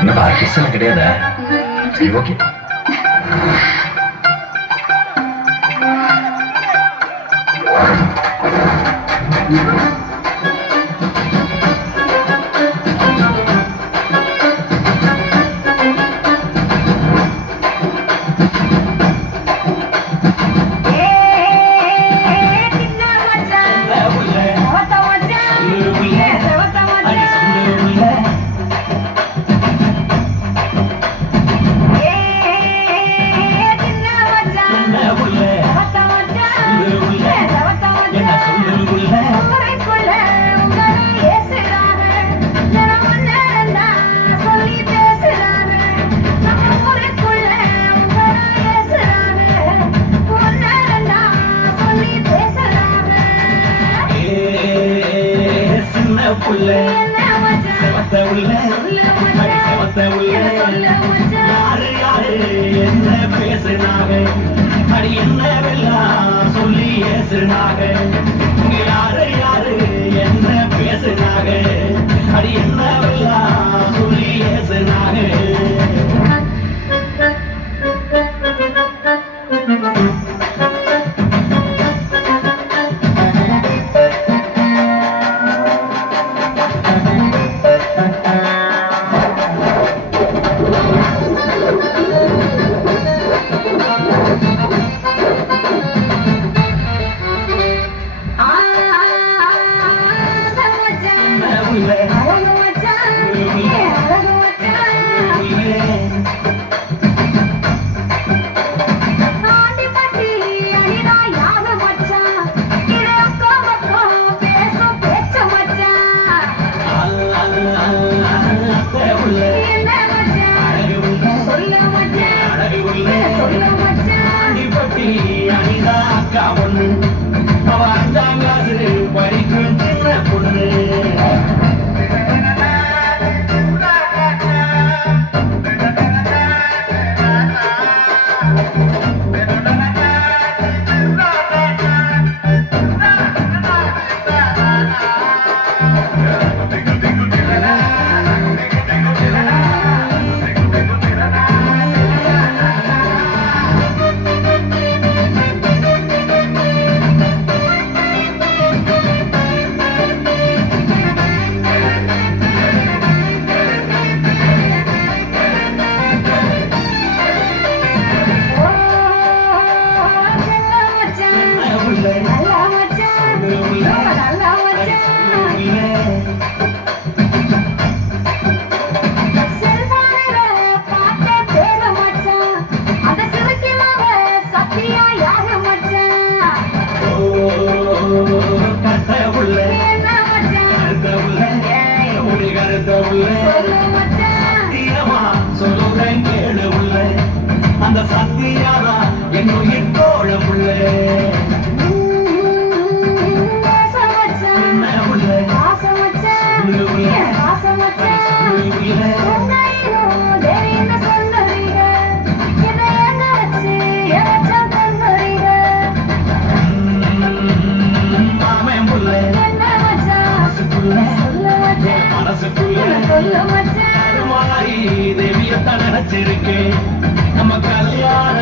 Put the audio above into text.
என்னப்பா கிஸ் எல்லாம் கிடையாதா சரி ஓகே புள்ள செவத்த உள்ள செவத்த உள்ள யாரு யாரு என்ன பேசுனாங்க? அடி என்னவெல்லாம் சொல்லி ஏசுனாங்க? உள்ள அந்த சத்தியாரா வச்சிருக்கேன். நம்ம கல்யாண